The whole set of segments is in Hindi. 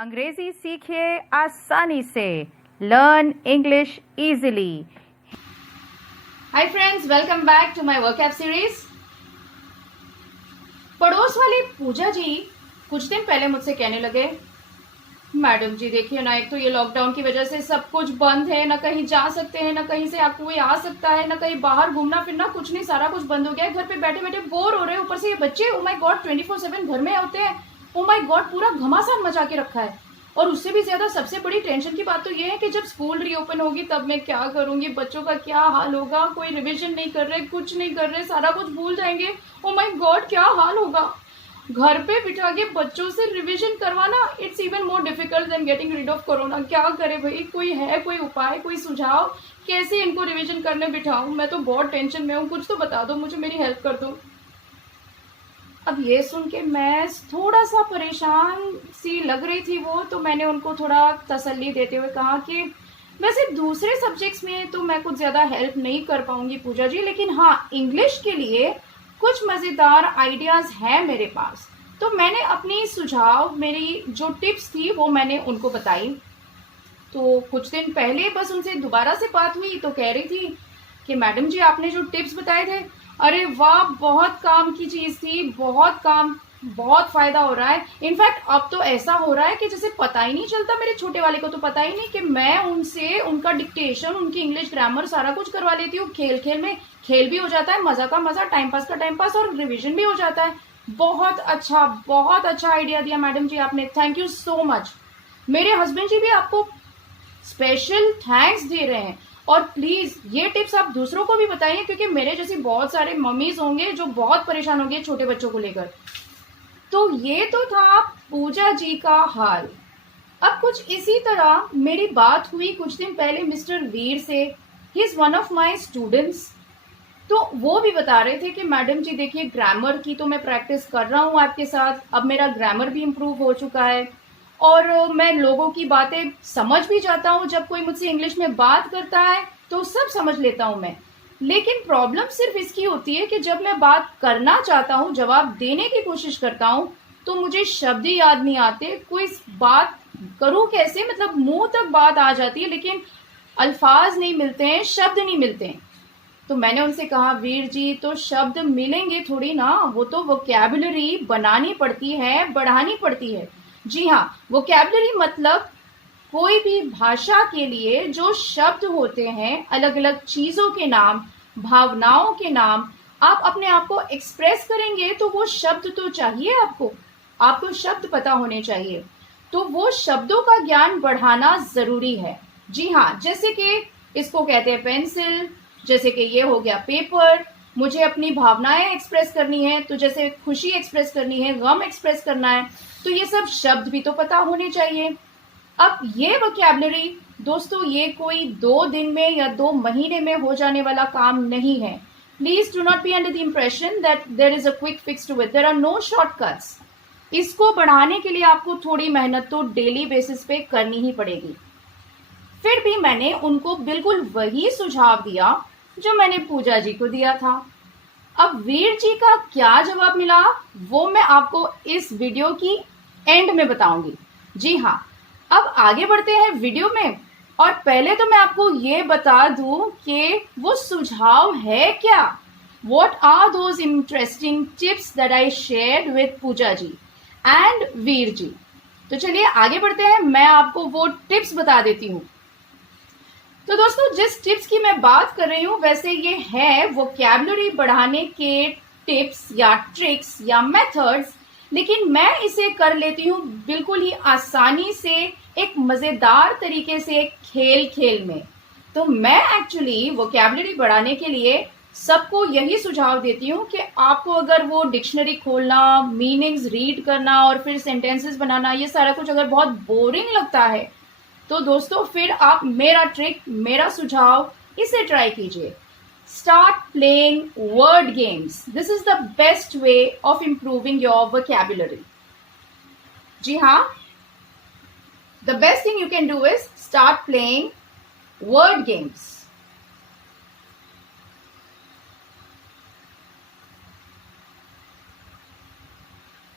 अंग्रेजी सीखिए आसानी से। Learn English easily. Hi friends, welcome back to my work app series. पड़ोस वाली पूजा जी कुछ दिन पहले मुझसे कहने लगे, मैडम जी देखिए ना, एक तो ये लॉकडाउन की वजह से सब कुछ बंद है, ना कहीं जा सकते हैं, ना कहीं से आपको कोई आ सकता है, ना कहीं बाहर घूमना फिरना, कुछ नहीं, सारा कुछ बंद हो गया है। घर पे बैठे बैठे बोर हो रहे हैं। ऊपर से ये बच्चे, ओ माय गॉड, 24/7 घर में होते हैं। ओ माय गॉड, पूरा घमासान मचा के रखा है। और उससे भी ज्यादा सबसे बड़ी टेंशन की बात तो ये है कि जब स्कूल रीओपन होगी तब मैं क्या करूंगी, बच्चों का क्या हाल होगा। कोई रिविजन नहीं कर रहे, कुछ नहीं कर रहे, सारा कुछ भूल जाएंगे। ओ माय गॉड, क्या हाल होगा। घर पे बिठा के बच्चों से रिवीजन करवाना, it's even more difficult than getting rid of corona. क्या करे भाई, कोई है कोई उपाय, कोई सुझाव, कैसे इनको रिवीजन करने बिठाऊं। मैं तो बहुत टेंशन में हूँ, कुछ तो बता दो मुझे, मेरी हेल्प कर दो। अब ये सुन के मैं थोड़ा सा परेशान सी लग रही थी वो, तो मैंने उनको थोड़ा तसल्ली देते हुए कहा कि वैसे दूसरे सब्जेक्ट्स में तो मैं कुछ ज्यादा हेल्प नहीं कर पाऊंगी पूजा जी, लेकिन हाँ, इंग्लिश के लिए कुछ मजेदार आइडियाज हैं मेरे पास। तो मैंने अपनी सुझाव, मेरी जो टिप्स थी वो मैंने उनको बताई। तो कुछ दिन पहले बस उनसे दोबारा से बात हुई तो कह रही थी कि मैडम जी आपने जो टिप्स बताए थे, अरे वाह, बहुत काम की चीज थी, बहुत काम, बहुत फायदा हो रहा है। इनफैक्ट अब तो ऐसा हो रहा है कि जैसे पता ही नहीं चलता, मेरे छोटे वाले को तो पता ही नहीं कि मैं उनसे उनका डिक्टेशन, उनकी इंग्लिश ग्रामर सारा कुछ करवा लेती हूँ। खेल खेल में खेल भी हो जाता है, मजा का मजा, टाइम पास का टाइम पास, और रिविजन भी हो जाता है। बहुत अच्छा आइडिया दिया मैडम जी आपने, थैंक यू सो मच। मेरे हस्बैंड जी भी आपको स्पेशल थैंक्स दे रहे हैं। और प्लीज ये टिप्स आप दूसरों को भी बताइए, क्योंकि मेरे जैसी बहुत सारे मम्मीज होंगे जो बहुत परेशान होंगे छोटे बच्चों को लेकर। तो ये तो था पूजा जी का हाल। अब कुछ इसी तरह मेरी बात हुई कुछ दिन पहले मिस्टर वीर से। He is one of my students. तो वो भी बता रहे थे कि मैडम जी देखिए, ग्रामर की तो मैं प्रैक्टिस कर रहा हूँ आपके साथ, अब मेरा ग्रामर भी इम्प्रूव हो चुका है, और मैं लोगों की बातें समझ भी जाता हूँ। जब कोई मुझसे इंग्लिश में बात करता है तो सब समझ लेता हूँ मैं। लेकिन प्रॉब्लम सिर्फ इसकी होती है कि जब मैं बात करना चाहता हूँ, जवाब देने की कोशिश करता हूँ, तो मुझे शब्द ही याद नहीं आते। कोई बात करूँ कैसे, मतलब मुंह तक बात आ जाती है लेकिन अल्फाज नहीं मिलते हैं, शब्द नहीं मिलते हैं। तो मैंने उनसे कहा, वीर जी तो शब्द मिलेंगे थोड़ी ना, वो तो वोकैबुलरी बनानी पड़ती है, बढ़ानी पड़ती है। जी हाँ, वोकैबुलरी मतलब कोई भी भाषा के लिए जो शब्द होते हैं, अलग अलग चीजों के नाम, भावनाओं के नाम, आप अपने आप को एक्सप्रेस करेंगे तो वो शब्द तो चाहिए आपको, आपको शब्द पता होने चाहिए। तो वो शब्दों का ज्ञान बढ़ाना जरूरी है। जी हाँ, जैसे कि इसको कहते हैं पेंसिल, जैसे कि ये हो गया पेपर। मुझे अपनी भावनाएं एक्सप्रेस करनी है, तो जैसे खुशी एक्सप्रेस करनी है, गम एक्सप्रेस करना है, तो ये सब शब्द भी तो पता होने चाहिए। अब ये वोकैबुलरी दोस्तों, ये कोई 2 दिन में या 2 महीने में हो जाने वाला काम नहीं है। Please do not be under the impression that there is a quick fix to it. There are no shortcuts. इसको बढ़ाने के लिए आपको थोड़ी मेहनत तो डेली बेसिस पे करनी ही पड़ेगी। फिर भी मैंने उनको बिल्कुल वही सुझाव दिया जो मैंने पूजा जी को दिया था। अब वीर जी का क्या जवाब मिला वो मैं आपको इस वीडियो की एंड में बताऊंगी। जी हाँ, अब आगे बढ़ते हैं वीडियो में। और पहले तो मैं आपको ये बता दूं कि वो सुझाव है क्या। What are those interesting tips that I shared with Puja ji and Veer ji. तो चलिए आगे बढ़ते हैं, मैं आपको वो टिप्स बता देती हूँ। तो दोस्तों, जिस टिप्स की मैं बात कर रही हूँ वैसे ये है वोकैबुलरी बढ़ाने के टिप्स या ट्रिक्स या मेथड्स, लेकिन मैं इसे कर लेती हूँ बिल्कुल ही आसानी से, एक मजेदार तरीके से, खेल खेल में। तो मैं एक्चुअली वोकैबुलरी बढ़ाने के लिए सबको यही सुझाव देती हूँ कि आपको अगर वो डिक्शनरी खोलना, मीनिंग्स रीड करना और फिर सेंटेंसेस बनाना, ये सारा कुछ अगर बहुत बोरिंग लगता है, तो दोस्तों फिर आप मेरा ट्रिक, मेरा सुझाव, इसे ट्राई कीजिए। Start playing word games. This is the best way of improving your vocabulary. जी हाँ, the best thing you can do is start playing word games.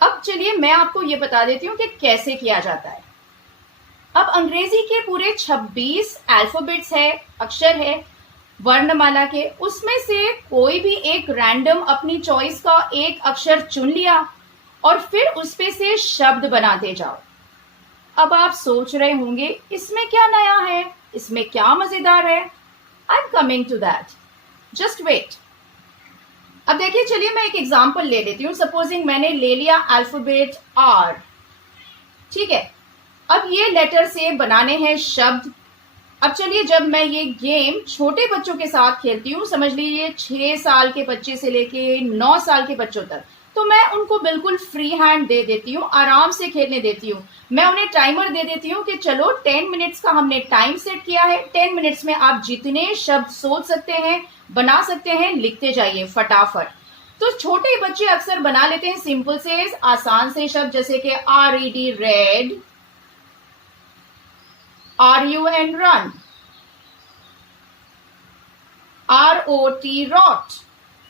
अब चलिए मैं आपको ये बता देती हूँ कि कैसे किया जाता है। अब अंग्रेजी के पूरे 26 अल्फाबेट्स है, अक्षर है वर्णमाला के, उसमें से कोई भी एक रैंडम अपनी चॉइस का एक अक्षर चुन लिया और फिर उस पे से शब्द बनाते जाओ। अब आप सोच रहे होंगे इसमें क्या नया है, इसमें क्या मजेदार है। I am coming to that, just wait. अब देखिए, चलिए मैं एक एग्जाम्पल ले लेती हूँ। सपोजिंग मैंने ले लिया अल्फाबेट आर, ठीक है। अब ये लेटर से बनाने हैं शब्द। अब चलिए, जब मैं ये गेम छोटे बच्चों के साथ खेलती हूँ, समझ लीजिए 6 साल के बच्चे से लेके 9 साल के बच्चों तक, तो मैं उनको बिल्कुल फ्री हैंड दे देती हूँ, आराम से खेलने देती हूँ। मैं उन्हें टाइमर दे देती हूँ कि चलो 10 मिनट्स का हमने टाइम सेट किया है, 10 मिनट्स में आप जितने शब्द सोच सकते हैं, बना सकते हैं, लिखते जाइए फटाफट। तो छोटे बच्चे अक्सर बना लेते हैं सिंपल से आसान से शब्द, जैसे कि RED red, RUN run, ROT rot.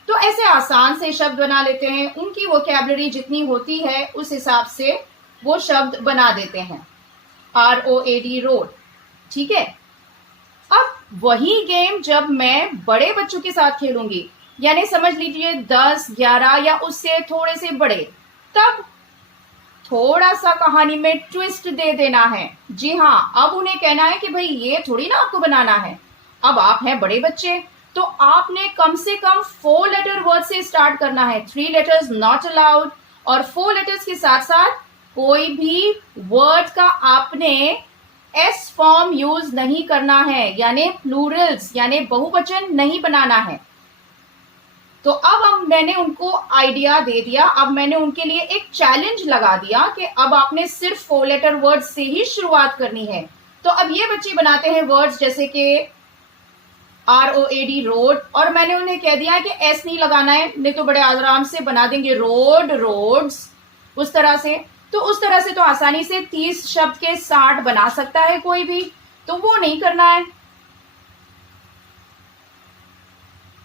तो ऐसे आसान से शब्द बना लेते हैं। उनकी वोकैबुलरी जितनी होती है उस हिसाब से वो शब्द बना देते हैं। ROAD रोड, ठीक है। अब वही गेम जब मैं बड़े बच्चों के साथ खेलूंगी, यानी समझ लीजिए 10, 11 या उससे थोड़े से बड़े, तब थोड़ा सा कहानी में ट्विस्ट दे देना है। जी हाँ, अब उन्हें कहना है कि भाई ये थोड़ी ना आपको बनाना है, अब आप हैं बड़े बच्चे, तो आपने कम से कम 4 लेटर वर्ड से स्टार्ट करना है। 3 लेटर्स नॉट अलाउड, और 4 लेटर्स के साथ साथ कोई भी वर्ड का आपने एस फॉर्म यूज नहीं करना है, यानी प्लूरल्स यानी बहुवचन नहीं बनाना है। तो अब मैंने उनको आइडिया दे दिया, अब मैंने उनके लिए एक चैलेंज लगा दिया कि अब आपने सिर्फ 4 लेटर वर्ड से ही शुरुआत करनी है। तो अब ये बच्चे बनाते हैं वर्ड्स जैसे कि ROAD रोड, और मैंने उन्हें कह दिया है कि एस नहीं लगाना है, नहीं तो बड़े आराम से बना देंगे रोड, रोड्स, उस तरह से। तो उस तरह से तो आसानी से 30 शब्द के 60 बना सकता है कोई भी, तो वो नहीं करना है।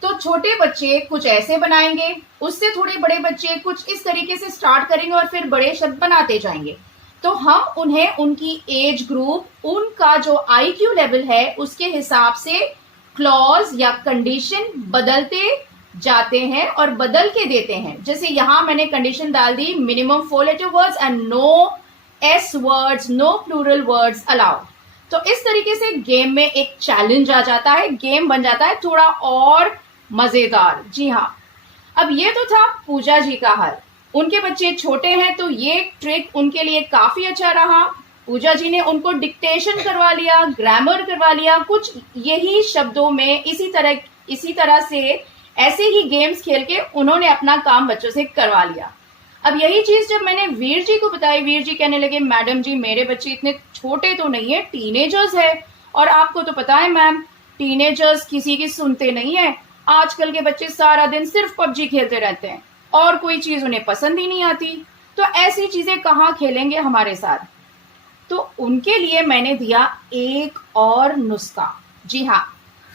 तो छोटे बच्चे कुछ ऐसे बनाएंगे, उससे थोड़े बड़े बच्चे कुछ इस तरीके से स्टार्ट करेंगे और फिर बड़े शब्द बनाते जाएंगे। तो हम उन्हें उनकी एज ग्रुप, उनका जो IQ लेवल है उसके हिसाब से क्लॉज या कंडीशन बदलते जाते हैं और बदल के देते हैं। जैसे यहां मैंने कंडीशन डाल दी, minimum 4 letter words and no S words, no plural words allowed. तो इस तरीके से गेम में एक चैलेंज आ जाता है, गेम बन जाता है थोड़ा और मजेदार। जी हाँ, अब ये तो था पूजा जी का हल। उनके बच्चे छोटे हैं तो ये ट्रिक उनके लिए काफी अच्छा रहा। पूजा जी ने उनको डिक्टेशन करवा लिया, ग्रामर करवा लिया, कुछ यही शब्दों में इसी तरह से ऐसे ही गेम्स खेल के उन्होंने अपना काम बच्चों से करवा लिया। अब यही चीज जब मैंने वीर जी को बताई, वीर जी कहने लगे मैडम जी मेरे बच्चे इतने छोटे तो नहीं है, टीनेजर्स है, और आपको तो पता है मैम टीनेजर्स किसी की सुनते नहीं है। आजकल के बच्चे सारा दिन सिर्फ PUBG खेलते रहते हैं और कोई चीज उन्हें पसंद ही नहीं आती, तो ऐसी चीजें कहाँ खेलेंगे हमारे साथ। तो उनके लिए मैंने दिया एक और नुस्खा। जी हाँ,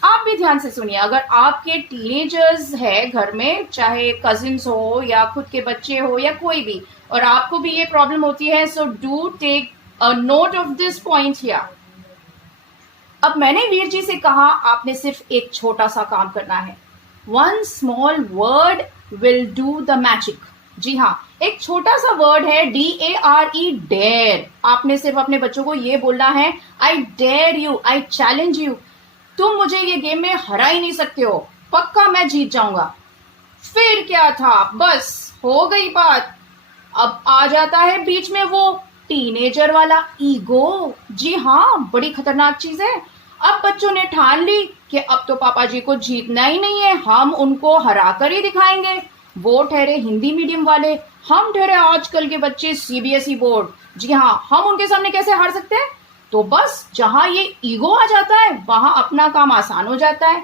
आप भी ध्यान से सुनिए। अगर आपके टीनेजर्स है घर में, चाहे कजिन्स हो या खुद के बच्चे हो या कोई भी, और आपको भी ये प्रॉब्लम होती है, so do take a note of this point here. अब मैंने वीर जी से कहा आपने सिर्फ एक छोटा सा काम करना है, 1 small word will do the magic. जी हाँ, एक छोटा सा वर्ड है DARE, डेयर। आपने सिर्फ अपने बच्चों को ये बोलना है, I dare you, I challenge you, तुम मुझे ये गेम में हरा ही नहीं सकते हो, पक्का मैं जीत जाऊंगा। फिर क्या था, बस हो गई बात। अब आ जाता है बीच में वो टीनेजर वाला ईगो। जी हाँ, बड़ी खतरनाक चीज है। अब बच्चों ने ठान ली कि अब तो पापा जी को जीतना ही नहीं है, हम उनको हरा कर ही दिखाएंगे। वो ठहरे हिंदी मीडियम वाले, हम ठहरे आजकल के बच्चे CBSE बोर्ड। जी हाँ, हम उनके सामने कैसे हार सकते हैं। तो बस जहां ये ईगो आ जाता है वहां अपना काम आसान हो जाता है।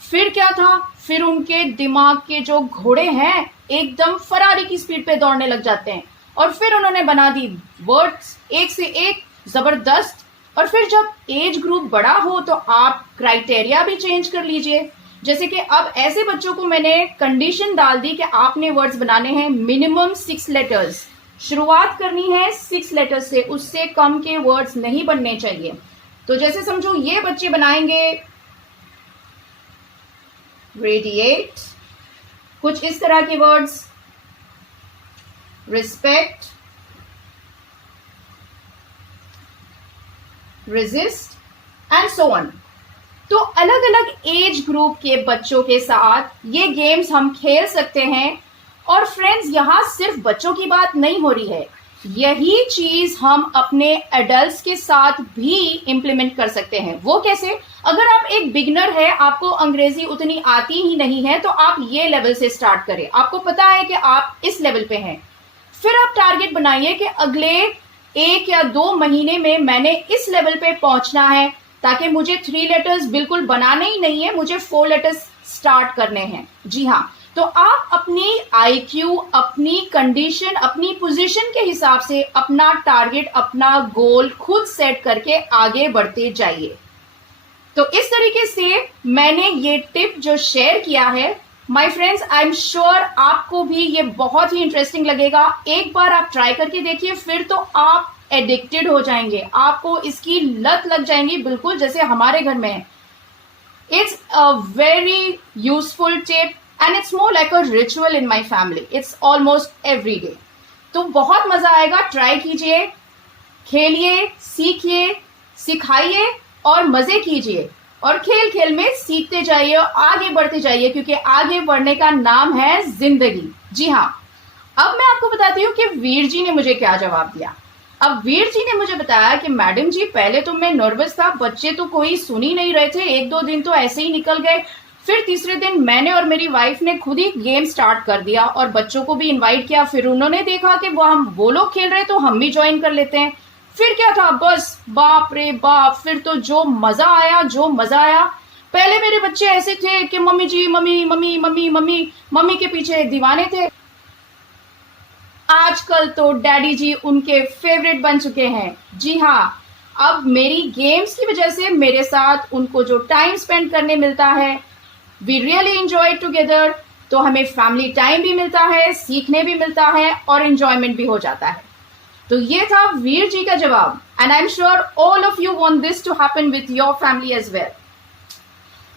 फिर क्या था, फिर उनके दिमाग के जो घोड़े हैं एकदम फरारी की स्पीड पे दौड़ने लग जाते हैं, और फिर उन्होंने बना दी वर्ड्स एक से एक जबरदस्त। और फिर जब एज ग्रुप बड़ा हो तो आप क्राइटेरिया भी चेंज कर लीजिए। जैसे कि अब ऐसे बच्चों को मैंने कंडीशन डाल दी कि आपने वर्ड्स बनाने हैं मिनिमम 6 लेटर्स, शुरुआत करनी है 6 लेटर से, उससे कम के वर्ड्स नहीं बनने चाहिए। तो जैसे समझो ये बच्चे बनाएंगे रेडिएट, कुछ इस तरह के words, respect, resist and so on. तो अलग अलग एज ग्रुप के बच्चों के साथ ये गेम्स हम खेल सकते हैं। और फ्रेंड्स, यहां सिर्फ बच्चों की बात नहीं हो रही है, यही चीज हम अपने एडल्ट्स के साथ भी इंप्लीमेंट कर सकते हैं। वो कैसे? अगर आप एक बिगिनर है, आपको अंग्रेजी उतनी आती ही नहीं है, तो आप ये लेवल से स्टार्ट करें। आपको पता है कि आप इस लेवल पे हैं, फिर आप टारगेट बनाइए कि अगले 1 या 2 महीने में मैंने इस लेवल पे पहुंचना है, ताकि मुझे 3 लेटर्स बिल्कुल बनाने ही नहीं है, मुझे 4 लेटर्स स्टार्ट करने हैं। जी हाँ, तो आप अपनी IQ, अपनी कंडीशन, अपनी पोजीशन के हिसाब से अपना टारगेट, अपना गोल खुद सेट करके आगे बढ़ते जाइए। तो इस तरीके से मैंने ये टिप जो शेयर किया है, my friends, I am sure आपको भी ये बहुत ही इंटरेस्टिंग लगेगा। एक बार आप ट्राई करके देखिए, फिर तो आप एडिक्टेड हो जाएंगे, आपको इसकी लत लग जाएंगी, बिल्कुल जैसे हमारे घर में है। It's a very useful tip and it's more like a ritual in my family. It's almost every day. तो बहुत मजा आएगा, ट्राई कीजिए, खेलिए, सीखिए, सिखाइए और मजे कीजिए, और खेल खेल में सीखते जाइए और आगे बढ़ते जाइए, क्योंकि आगे बढ़ने का नाम है जिंदगी। जी हाँ, अब मैं आपको बताती हूँ कि वीर जी ने मुझे क्या जवाब दिया। अब वीर जी ने मुझे बताया कि मैडम जी, पहले तो मैं नर्वस था, बच्चे तो कोई सुन ही नहीं रहे थे, 1-2 दिन तो ऐसे ही निकल गए। फिर तीसरे दिन मैंने और मेरी वाइफ ने खुद ही गेम स्टार्ट कर दिया और बच्चों को भी इनवाइट किया। फिर उन्होंने देखा कि वो लोग खेल रहे तो हम भी ज्वाइन कर लेते हैं। फिर क्या था, बस बाप रे बाप, फिर तो जो मजा आया, जो मजा आया। पहले मेरे बच्चे ऐसे थे कि mummy ji, mummy mummy mummy mummy mummy के पीछे दीवाने थे। आजकल तो डैडी जी उनके फेवरेट बन चुके हैं। जी हाँ, अब मेरी गेम्स की वजह से मेरे साथ उनको जो टाइम स्पेंड करने मिलता है, वी रियली एंजॉय टुगेदर। तो हमें फैमिली टाइम भी मिलता है, सीखने भी मिलता है और एंजॉयमेंट भी हो जाता है। तो ये था वीर जी का जवाब, and I am sure all of you want this to happen with your family as well.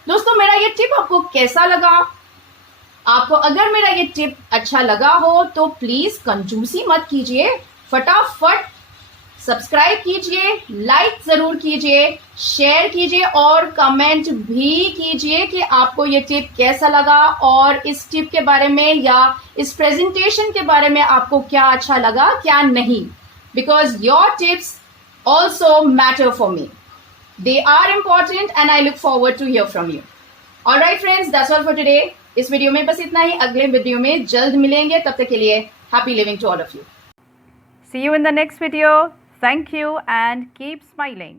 दोस्तों, मेरा ये टिप आपको कैसा लगा? आपको अगर मेरा ये टिप अच्छा लगा हो तो प्लीज कंजूसी मत कीजिए, फटाफट सब्सक्राइब कीजिए, लाइक जरूर कीजिए, शेयर कीजिए और कमेंट भी कीजिए कि आपको ये टिप कैसा लगा और इस टिप के बारे में या इस प्रेजेंटेशन के बारे में आपको क्या अच्छा लगा, क्या नहीं। Because your tips also matter for me, they are important and I look forward to hear from you. Alright friends, that's all for today. इस वीडियो में बस इतना ही, अगले वीडियो में जल्द मिलेंगे। तब तक के लिए happy living to all of you. See you in the next video. Thank you and keep smiling.